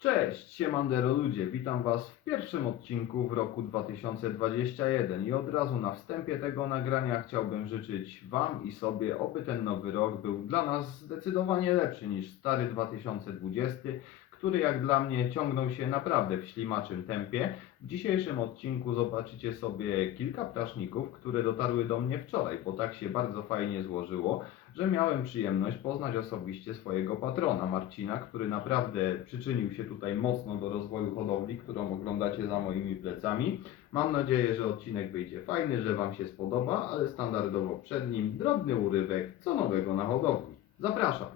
Cześć, siemandero ludzie, witam Was w pierwszym odcinku w roku 2021 i od razu na wstępie tego nagrania chciałbym życzyć Wam i sobie, oby ten nowy rok był dla nas zdecydowanie lepszy niż stary 2020, który jak dla mnie ciągnął się naprawdę w ślimaczym tempie. W dzisiejszym odcinku zobaczycie sobie kilka ptaszników, które dotarły do mnie wczoraj, bo tak się bardzo fajnie złożyło, że miałem przyjemność poznać osobiście swojego patrona Marcina, który naprawdę przyczynił się tutaj mocno do rozwoju hodowli, którą oglądacie za moimi plecami. Mam nadzieję, że odcinek wyjdzie fajny, że Wam się spodoba, ale standardowo przed nim drobny urywek co nowego na hodowli. Zapraszam!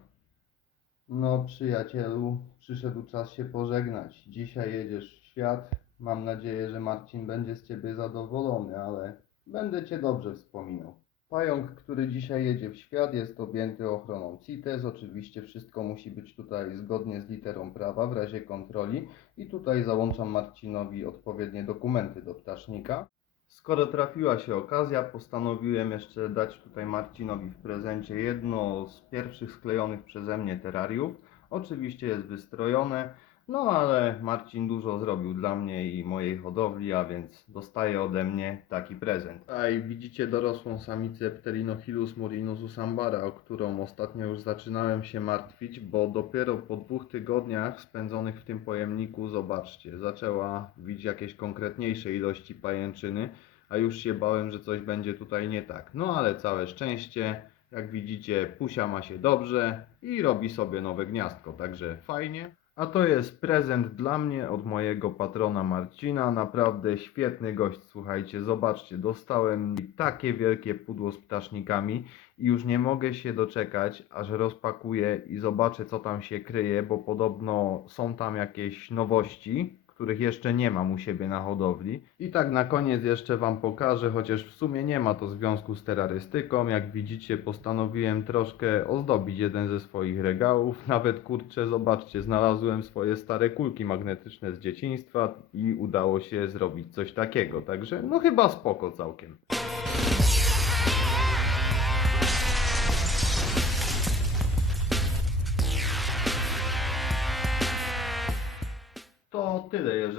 No przyjacielu, przyszedł czas się pożegnać. Dzisiaj jedziesz w świat. Mam nadzieję, że Marcin będzie z Ciebie zadowolony, ale będę Cię dobrze wspominał. Pająk, który dzisiaj jedzie w świat, jest objęty ochroną CITES. Oczywiście wszystko musi być tutaj zgodnie z literą prawa w razie kontroli. I tutaj załączam Marcinowi odpowiednie dokumenty do ptasznika. Skoro trafiła się okazja, postanowiłem jeszcze dać tutaj Marcinowi w prezencie jedno z pierwszych sklejonych przeze mnie terrariów. Oczywiście jest wystrojone, no ale Marcin dużo zrobił dla mnie i mojej hodowli, a więc dostaje ode mnie taki prezent. Tutaj widzicie dorosłą samicę Pterinochilus murinus ambara, o którą ostatnio już zaczynałem się martwić, bo dopiero po dwóch tygodniach spędzonych w tym pojemniku, zobaczcie, zaczęła widzieć jakieś konkretniejsze ilości pajęczyny, a już się bałem, że coś będzie tutaj nie tak. No ale całe szczęście, jak widzicie, Pusia ma się dobrze i robi sobie nowe gniazdko, także fajnie. A to jest prezent dla mnie od mojego patrona Marcina. Naprawdę świetny gość, słuchajcie, zobaczcie, dostałem takie wielkie pudło z ptasznikami i już nie mogę się doczekać, aż rozpakuję i zobaczę, co tam się kryje, bo podobno są tam jakieś nowości, których jeszcze nie mam u siebie na hodowli. I tak na koniec jeszcze Wam pokażę, chociaż w sumie nie ma to związku z terrorystyką. Jak widzicie, postanowiłem troszkę ozdobić jeden ze swoich regałów. Nawet kurczę, zobaczcie, znalazłem swoje stare kulki magnetyczne z dzieciństwa i udało się zrobić coś takiego. Także no chyba spoko całkiem.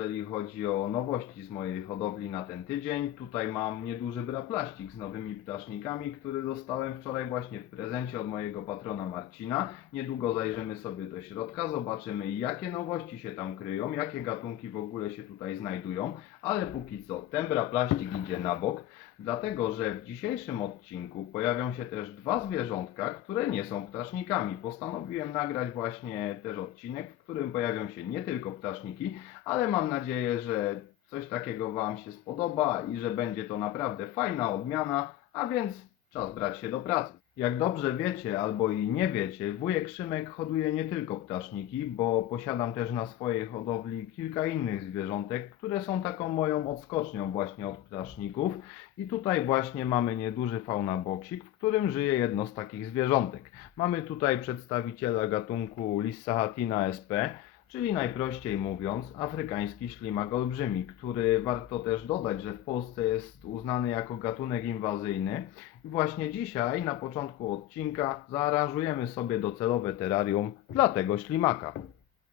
Jeżeli chodzi o nowości z mojej hodowli na ten tydzień. Tutaj mam nieduży braplaścik z nowymi ptasznikami, który dostałem wczoraj właśnie w prezencie od mojego patrona Marcina. Niedługo zajrzymy sobie do środka, zobaczymy jakie nowości się tam kryją, jakie gatunki w ogóle się tutaj znajdują, ale póki co ten braplaścik idzie na bok, dlatego że w dzisiejszym odcinku pojawią się też dwa zwierzątka, które nie są ptasznikami. Postanowiłem nagrać właśnie też odcinek, w którym pojawią się nie tylko ptaszniki, ale mam nadzieję, że coś takiego Wam się spodoba i że będzie to naprawdę fajna odmiana, a więc czas brać się do pracy. Jak dobrze wiecie albo i nie wiecie, wujek Szymek hoduje nie tylko ptaszniki, bo posiadam też na swojej hodowli kilka innych zwierzątek, które są taką moją odskocznią właśnie od ptaszników. I tutaj właśnie mamy nieduży fauna boksik, w którym żyje jedno z takich zwierzątek. Mamy tutaj przedstawiciela gatunku Lissahatina sp, czyli najprościej mówiąc afrykański ślimak olbrzymi, który warto też dodać, że w Polsce jest uznany jako gatunek inwazyjny. Właśnie dzisiaj na początku odcinka zaaranżujemy sobie docelowe terrarium dla tego ślimaka.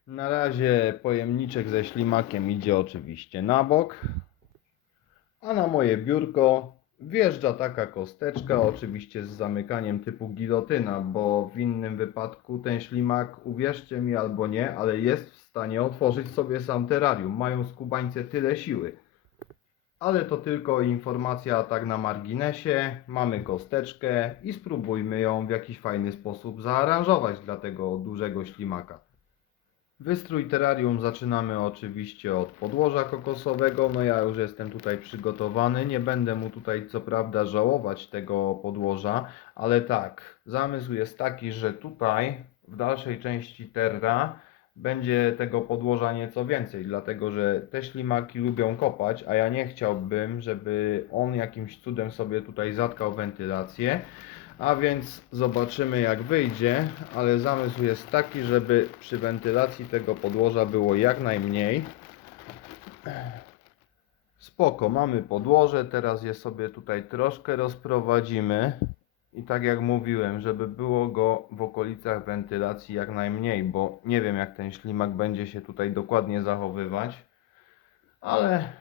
Na razie pojemniczek ze ślimakiem idzie oczywiście na bok, a na moje biurko wjeżdża taka kosteczka, oczywiście z zamykaniem typu gilotyna, bo w innym wypadku ten ślimak, uwierzcie mi albo nie, ale jest w stanie otworzyć sobie sam terrarium. Mają skubańce tyle siły. Ale to tylko informacja tak na marginesie. Mamy kosteczkę i spróbujmy ją w jakiś fajny sposób zaaranżować dla tego dużego ślimaka. Wystrój terrarium zaczynamy oczywiście od podłoża kokosowego. No ja już jestem tutaj przygotowany. Nie będę mu tutaj co prawda żałować tego podłoża, ale tak, zamysł jest taki, że tutaj w dalszej części terra będzie tego podłoża nieco więcej, dlatego że te ślimaki lubią kopać, a ja nie chciałbym, żeby on jakimś cudem sobie tutaj zatkał wentylację. A więc zobaczymy jak wyjdzie, ale zamysł jest taki, żeby przy wentylacji tego podłoża było jak najmniej. Spoko, mamy podłoże, teraz je sobie tutaj troszkę rozprowadzimy. I tak jak mówiłem, żeby było go w okolicach wentylacji jak najmniej, bo nie wiem jak ten ślimak będzie się tutaj dokładnie zachowywać, ale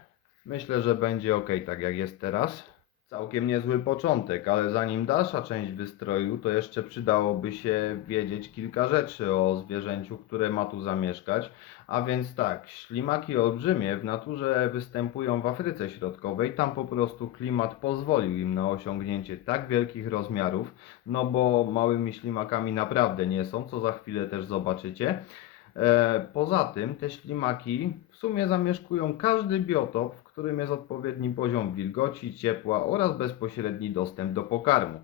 myślę, że będzie ok tak jak jest teraz. Całkiem niezły początek, ale zanim dalsza część wystroju, to jeszcze przydałoby się wiedzieć kilka rzeczy o zwierzęciu, które ma tu zamieszkać. A więc tak, ślimaki olbrzymie w naturze występują w Afryce Środkowej. Tam po prostu klimat pozwolił im na osiągnięcie tak wielkich rozmiarów, no bo małymi ślimakami naprawdę nie są, co za chwilę też zobaczycie. E, Poza tym te ślimaki w sumie zamieszkują każdy biotop, którym jest odpowiedni poziom wilgoci, ciepła oraz bezpośredni dostęp do pokarmu.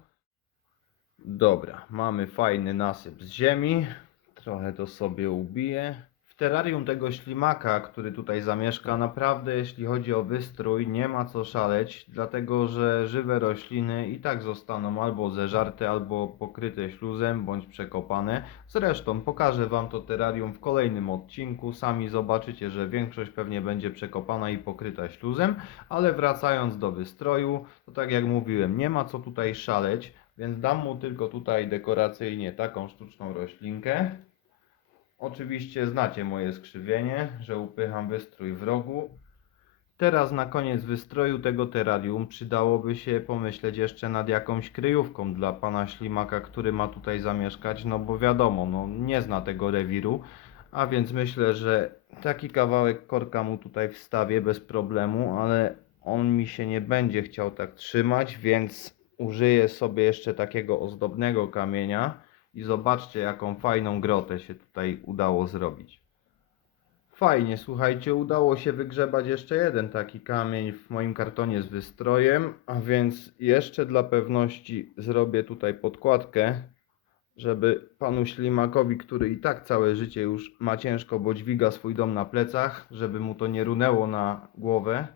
Dobra, mamy fajny nasyp z ziemi. Trochę to sobie ubiję. W terrarium tego ślimaka, który tutaj zamieszka, naprawdę jeśli chodzi o wystrój, nie ma co szaleć, dlatego że żywe rośliny i tak zostaną albo zeżarte, albo pokryte śluzem, bądź przekopane. Zresztą pokażę Wam to terrarium w kolejnym odcinku. Sami zobaczycie, że większość pewnie będzie przekopana i pokryta śluzem, ale wracając do wystroju, to tak jak mówiłem, nie ma co tutaj szaleć, więc dam mu tylko tutaj dekoracyjnie taką sztuczną roślinkę. Oczywiście znacie moje skrzywienie, że upycham wystrój w rogu. Teraz na koniec wystroju tego terrarium przydałoby się pomyśleć jeszcze nad jakąś kryjówką dla pana ślimaka, który ma tutaj zamieszkać, no bo wiadomo, no nie zna tego rewiru, a więc myślę, że taki kawałek korka mu tutaj wstawię bez problemu, ale on mi się nie będzie chciał tak trzymać, więc użyję sobie jeszcze takiego ozdobnego kamienia i zobaczcie jaką fajną grotę się tutaj udało zrobić. Fajnie, słuchajcie, udało się wygrzebać jeszcze jeden taki kamień w moim kartonie z wystrojem, a więc jeszcze dla pewności zrobię tutaj podkładkę, żeby panu ślimakowi, który i tak całe życie już ma ciężko, bo dźwiga swój dom na plecach, żeby mu to nie runęło na głowę.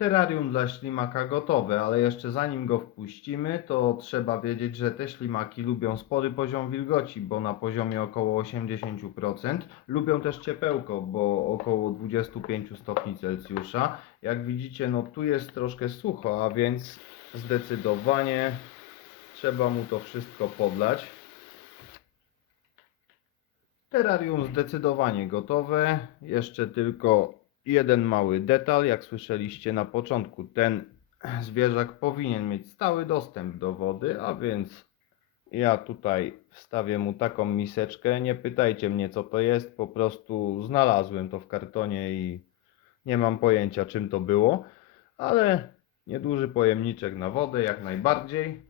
Terrarium dla ślimaka gotowe, ale jeszcze zanim go wpuścimy, to trzeba wiedzieć, że te ślimaki lubią spory poziom wilgoci, bo na poziomie około 80%. Lubią też ciepełko, bo około 25 stopni Celsjusza. Jak widzicie, no tu jest troszkę sucho, a więc zdecydowanie trzeba mu to wszystko podlać. Terrarium zdecydowanie gotowe. Jeszcze tylko jeden mały detal. Jak słyszeliście na początku, ten zwierzak powinien mieć stały dostęp do wody, a więc ja tutaj wstawię mu taką miseczkę. Nie pytajcie mnie, co to jest, po prostu znalazłem to w kartonie i nie mam pojęcia, czym to było, ale nieduży pojemniczek na wodę, jak najbardziej.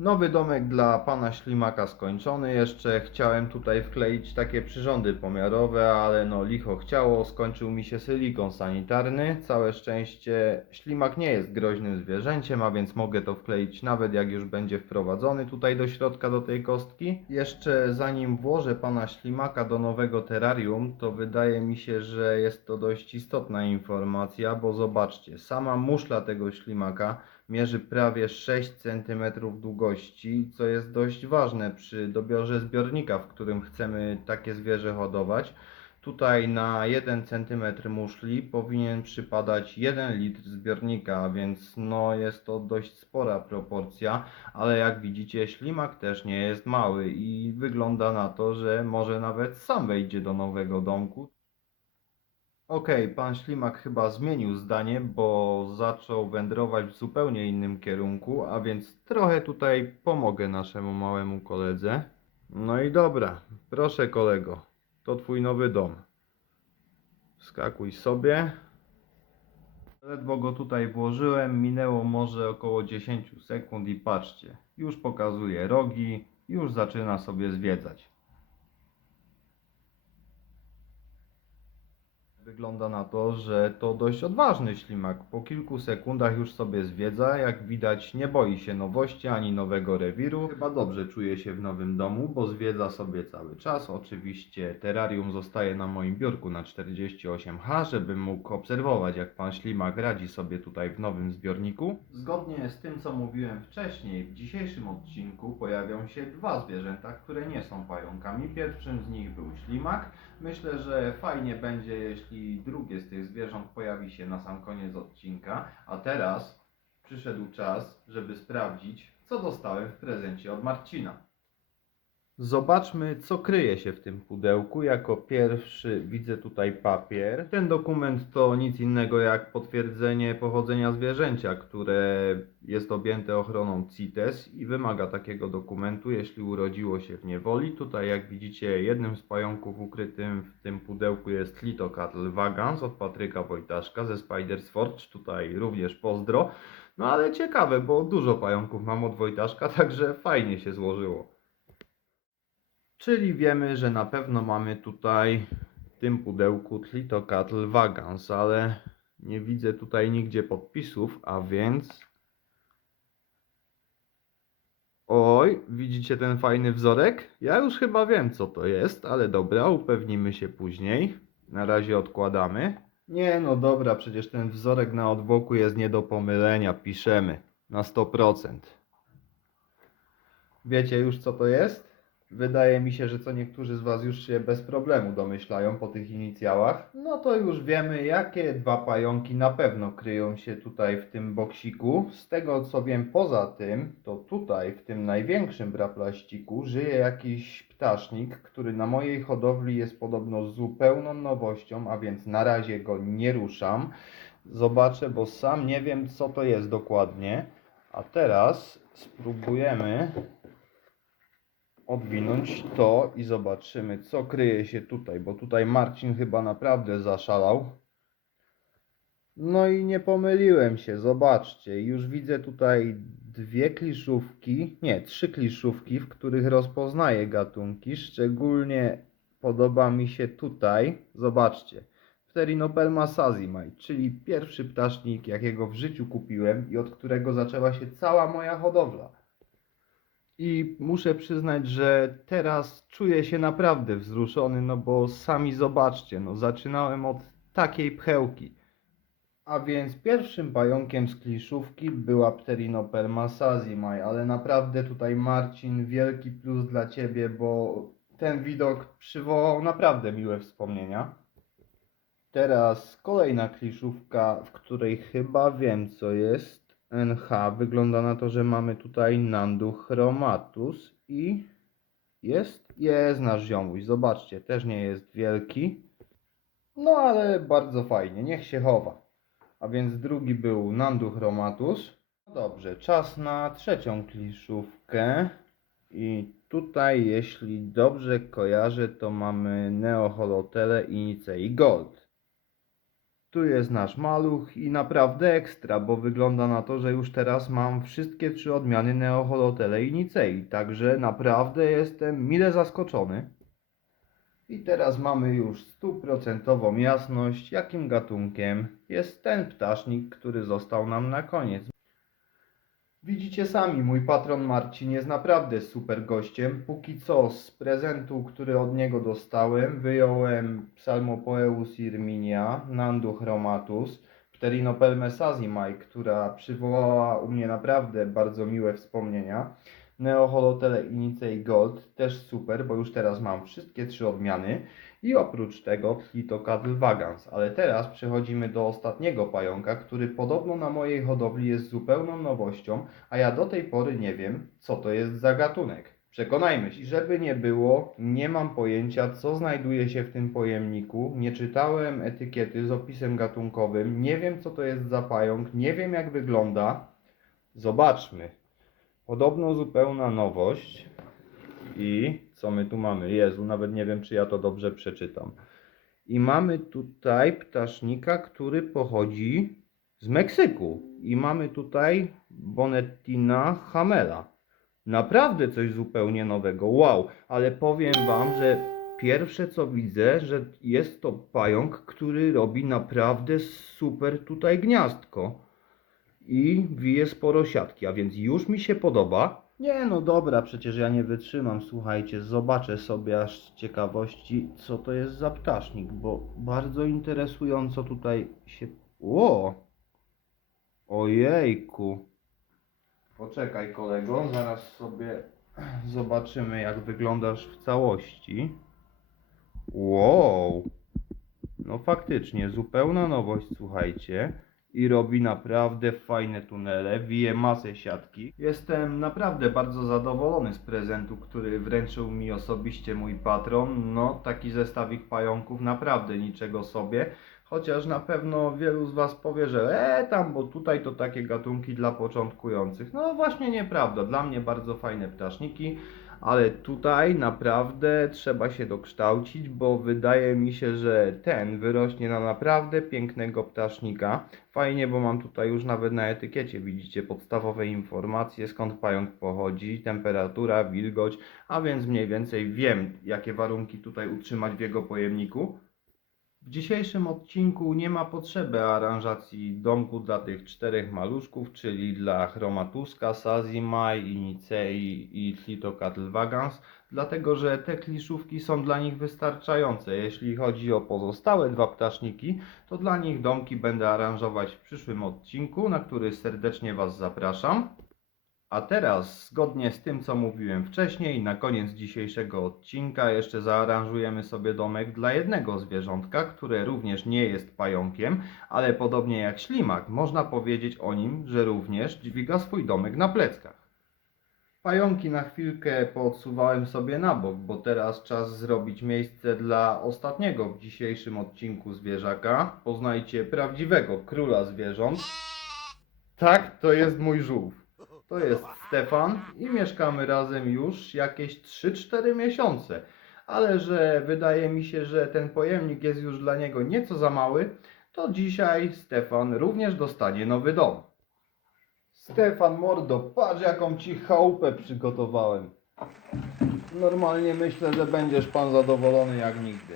Nowy domek dla pana ślimaka skończony. Jeszcze chciałem tutaj wkleić takie przyrządy pomiarowe, ale no licho chciało, skończył mi się silikon sanitarny. Całe szczęście ślimak nie jest groźnym zwierzęciem, a więc mogę to wkleić nawet jak już będzie wprowadzony tutaj do środka do tej kostki. Jeszcze zanim włożę pana ślimaka do nowego terrarium, to wydaje mi się, że jest to dość istotna informacja, bo zobaczcie, sama muszla tego ślimaka mierzy prawie 6 cm długości, co jest dość ważne przy dobiorze zbiornika, w którym chcemy takie zwierzę hodować. Tutaj na 1 cm muszli powinien przypadać 1 litr zbiornika, więc no jest to dość spora proporcja, ale jak widzicie ślimak też nie jest mały i wygląda na to, że może nawet sam wejdzie do nowego domku. Okej, pan Ślimak chyba zmienił zdanie, bo zaczął wędrować w zupełnie innym kierunku, a więc trochę tutaj pomogę naszemu małemu koledze. No i dobra, proszę kolego, to twój nowy dom. Wskakuj sobie. Ledwo go tutaj włożyłem, minęło może około 10 sekund i patrzcie, już pokazuje rogi, już zaczyna sobie zwiedzać. Wygląda na to, że to dość odważny ślimak. Po kilku sekundach już sobie zwiedza. Jak widać, nie boi się nowości ani nowego rewiru. Chyba dobrze czuje się w nowym domu, bo zwiedza sobie cały czas. Oczywiście terrarium zostaje na moim biurku na 48H, żebym mógł obserwować, jak pan ślimak radzi sobie tutaj w nowym zbiorniku. Zgodnie z tym, co mówiłem wcześniej, w dzisiejszym odcinku pojawią się dwa zwierzęta, które nie są pająkami. Pierwszym z nich był ślimak. Myślę, że fajnie będzie, jeśli drugie z tych zwierząt pojawi się na sam koniec odcinka. A teraz przyszedł czas, żeby sprawdzić, co dostałem w prezencie od Marcina. Zobaczmy, co kryje się w tym pudełku. Jako pierwszy widzę tutaj papier. Ten dokument to nic innego jak potwierdzenie pochodzenia zwierzęcia, które jest objęte ochroną CITES i wymaga takiego dokumentu, jeśli urodziło się w niewoli. Tutaj, jak widzicie, jednym z pająków ukrytym w tym pudełku jest Litocatl Vagans od Patryka Wojtaszka ze Spiders Forge. Tutaj również pozdro. No ale ciekawe, bo dużo pająków mam od Wojtaszka, także fajnie się złożyło. Czyli wiemy, że na pewno mamy tutaj w tym pudełku Tlitocatl Vagans, ale nie widzę tutaj nigdzie podpisów, a więc... Oj, widzicie ten fajny wzorek? Ja już chyba wiem co to jest, ale dobra, upewnimy się później. Na razie odkładamy. Nie no dobra, przecież ten wzorek na odwoku jest nie do pomylenia, piszemy na 100%. Wiecie już co to jest? Wydaje mi się, że co niektórzy z Was już się bez problemu domyślają po tych inicjałach. No to już wiemy, jakie dwa pająki na pewno kryją się tutaj w tym boksiku. Z tego co wiem, poza tym, to tutaj w tym największym braplaściku żyje jakiś ptasznik, który na mojej hodowli jest podobno zupełną nowością, a więc na razie go nie ruszam. Zobaczę, bo sam nie wiem, co to jest dokładnie. A teraz spróbujemy odwinąć to i zobaczymy, co kryje się tutaj, bo tutaj Marcin chyba naprawdę zaszalał. No i nie pomyliłem się, zobaczcie, już widzę tutaj dwie kliszówki, nie, trzy kliszówki, w których rozpoznaję gatunki, szczególnie podoba mi się tutaj, zobaczcie, Pterinopelma sazimaj, czyli pierwszy ptasznik, jakiego w życiu kupiłem i od którego zaczęła się cała moja hodowla. I muszę przyznać, że teraz czuję się naprawdę wzruszony, no bo sami zobaczcie, no zaczynałem od takiej pchełki. A więc pierwszym pająkiem z kliszówki była Pterinoperma sazimaj, ale naprawdę tutaj Marcin, wielki plus dla Ciebie, bo ten widok przywołał naprawdę miłe wspomnienia. Teraz kolejna kliszówka, w której chyba wiem co jest. NH. Wygląda na to, że mamy tutaj Nandu Chromatus i jest, jest nasz ziomuś. Zobaczcie, też nie jest wielki. No ale bardzo fajnie, niech się chowa. A więc drugi był Nandu Chromatus. No Dobrze, czas na trzecią kliszówkę. I tutaj, jeśli dobrze kojarzę, to mamy Neoholotele Inicei Gold. Tu jest nasz maluch i naprawdę ekstra, bo wygląda na to, że już teraz mam wszystkie trzy odmiany Neoholotele i Nicei, także naprawdę jestem mile zaskoczony. I teraz mamy już stuprocentową jasność, jakim gatunkiem jest ten ptasznik, który został nam na koniec. Widzicie sami, mój patron Marcin jest naprawdę super gościem. Póki co z prezentu, który od niego dostałem, wyjąłem Psalmopoeus irminia, Nandu chromatus, Pterinopelme sazimaj, która przywołała u mnie naprawdę bardzo miłe wspomnienia. Neoholotele Inicei Gold, też super, bo już teraz mam wszystkie trzy odmiany. I oprócz tego Tlitocatl Vagans. Ale teraz przechodzimy do ostatniego pająka, który podobno na mojej hodowli jest zupełną nowością, a ja do tej pory nie wiem, co to jest za gatunek. Przekonajmy się, żeby nie było, nie mam pojęcia, co znajduje się w tym pojemniku. Nie czytałem etykiety z opisem gatunkowym, nie wiem, co to jest za pająk, nie wiem, jak wygląda. Zobaczmy. Podobno zupełna nowość. I co my tu mamy? Jezu, nawet nie wiem, czy ja to dobrze przeczytam. I mamy tutaj ptasznika, który pochodzi z Meksyku. I mamy tutaj Bonettina hamela. Naprawdę coś zupełnie nowego. Wow, ale powiem Wam, że pierwsze co widzę, że jest to pająk, który robi naprawdę super tutaj gniazdko. I wije sporo siatki, a więc już mi się podoba. Nie, no dobra, przecież ja nie wytrzymam. Słuchajcie, zobaczę sobie aż z ciekawości, co to jest za ptasznik, bo bardzo interesująco tutaj się. Ło! Ojejku. Poczekaj, kolego, zaraz sobie zobaczymy, jak wyglądasz w całości. Wow! No faktycznie, zupełna nowość, słuchajcie. I robi naprawdę fajne tunele, wije masę siatki. Jestem naprawdę bardzo zadowolony z prezentu, który wręczył mi osobiście mój patron. No, taki zestawik pająków, naprawdę niczego sobie. Chociaż na pewno wielu z Was powie, że e tam, bo tutaj to takie gatunki dla początkujących. No właśnie nieprawda, dla mnie bardzo fajne ptaszniki, ale tutaj naprawdę trzeba się dokształcić, bo wydaje mi się, że ten wyrośnie na naprawdę pięknego ptasznika. Fajnie, bo mam tutaj już nawet na etykiecie, widzicie, podstawowe informacje, skąd pająk pochodzi, temperatura, wilgoć, a więc mniej więcej wiem, jakie warunki tutaj utrzymać w jego pojemniku. W dzisiejszym odcinku nie ma potrzeby aranżacji domku dla tych czterech maluszków, czyli dla Chromatuska, Sazimai, Inicei i Tlitocatl vagans, dlatego że te kliszówki są dla nich wystarczające. Jeśli chodzi o pozostałe dwa ptaszniki, to dla nich domki będę aranżować w przyszłym odcinku, na który serdecznie Was zapraszam. A teraz, zgodnie z tym, co mówiłem wcześniej, na koniec dzisiejszego odcinka jeszcze zaaranżujemy sobie domek dla jednego zwierzątka, które również nie jest pająkiem, ale podobnie jak ślimak, można powiedzieć o nim, że również dźwiga swój domek na pleckach. Pająki na chwilkę podsuwałem sobie na bok, bo teraz czas zrobić miejsce dla ostatniego w dzisiejszym odcinku zwierzaka. Poznajcie prawdziwego króla zwierząt. Tak, to jest mój żółw. To jest Stefan i mieszkamy razem już jakieś 3-4 miesiące. Ale że wydaje mi się, że ten pojemnik jest już dla niego nieco za mały, to dzisiaj Stefan również dostanie nowy dom. Stefan Mordo, patrz jaką ci chałupę przygotowałem. Normalnie myślę, że będziesz pan zadowolony jak nigdy.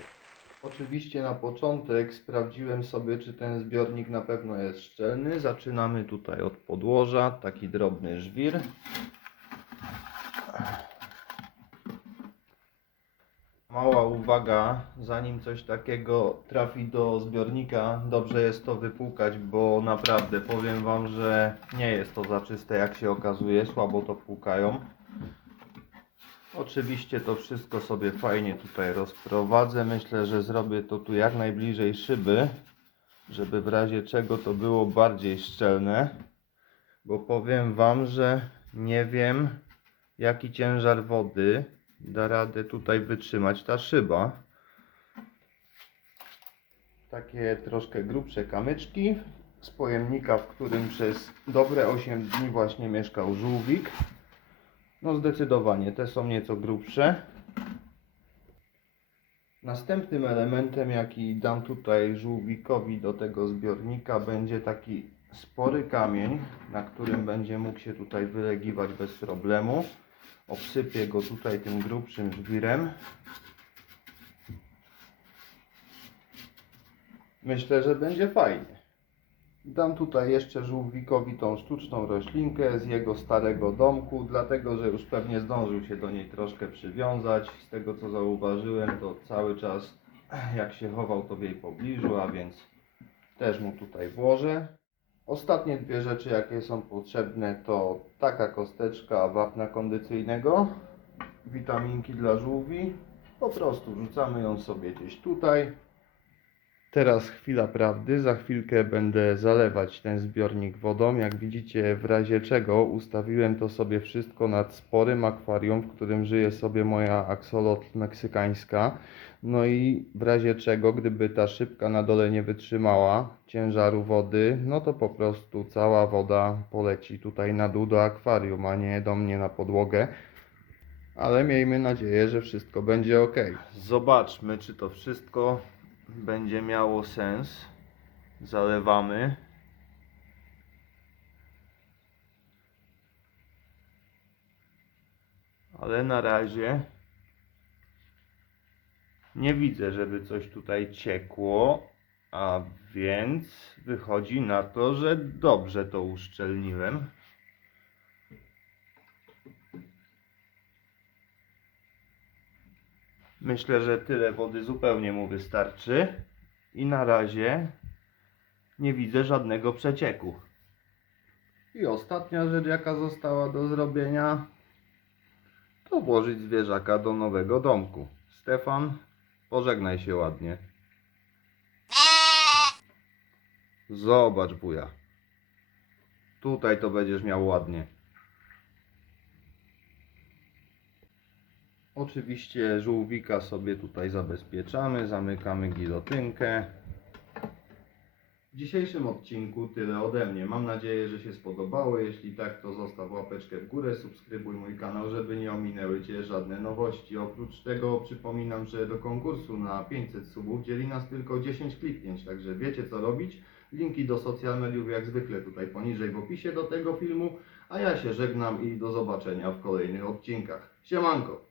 Oczywiście na początek sprawdziłem sobie, czy ten zbiornik na pewno jest szczelny. Zaczynamy tutaj od podłoża, taki drobny żwir. Mała uwaga, zanim coś takiego trafi do zbiornika, dobrze jest to wypłukać, bo naprawdę powiem Wam, że nie jest to za czyste jak się okazuje, słabo to płukają. Oczywiście to wszystko sobie fajnie tutaj rozprowadzę. Myślę, że zrobię to tu jak najbliżej szyby, żeby w razie czego to było bardziej szczelne. Bo powiem Wam, że nie wiem jaki ciężar wody da radę tutaj wytrzymać ta szyba. Takie troszkę grubsze kamyczki z pojemnika, w którym przez dobre 8 dni właśnie mieszkał żółwik. No zdecydowanie, te są nieco grubsze. Następnym elementem, jaki dam tutaj żółwikowi do tego zbiornika, będzie taki spory kamień, na którym będzie mógł się tutaj wylegiwać bez problemu. Obsypię go tutaj tym grubszym żwirem. Myślę, że będzie fajnie. Dam tutaj jeszcze żółwikowi tą sztuczną roślinkę z jego starego domku, dlatego że już pewnie zdążył się do niej troszkę przywiązać. Z tego co zauważyłem, to cały czas jak się chował to w jej pobliżu, a więc też mu tutaj włożę. Ostatnie dwie rzeczy jakie są potrzebne to taka kosteczka wapna kondycyjnego, witaminki dla żółwi. Po prostu rzucamy ją sobie gdzieś tutaj. Teraz chwila prawdy. Za chwilkę będę zalewać ten zbiornik wodą. Jak widzicie, w razie czego ustawiłem to sobie wszystko nad sporym akwarium, w którym żyje sobie moja aksolotl meksykańska. No i w razie czego, gdyby ta szybka na dole nie wytrzymała ciężaru wody, no to po prostu cała woda poleci tutaj na dół do akwarium, a nie do mnie na podłogę. Ale miejmy nadzieję, że wszystko będzie ok. Zobaczmy, czy to wszystko będzie miało sens. Zalewamy. Ale na razie nie widzę, żeby coś tutaj ciekło, a więc wychodzi na to, że dobrze to uszczelniłem. Myślę, że tyle wody zupełnie mu wystarczy i na razie nie widzę żadnego przecieku. I ostatnia rzecz, jaka została do zrobienia, to włożyć zwierzaka do nowego domku. Stefan, pożegnaj się ładnie. Zobacz, wuja. Tutaj to będziesz miał ładnie. Oczywiście żółwika sobie tutaj zabezpieczamy, zamykamy gilotynkę. W dzisiejszym odcinku tyle ode mnie. Mam nadzieję, że się spodobało. Jeśli tak, to zostaw łapeczkę w górę, subskrybuj mój kanał, żeby nie ominęły Cię żadne nowości. Oprócz tego przypominam, że do konkursu na 500 subów dzieli nas tylko 10 kliknięć, także wiecie co robić. Linki do social mediów jak zwykle tutaj poniżej w opisie do tego filmu, a ja się żegnam i do zobaczenia w kolejnych odcinkach. Siemanko!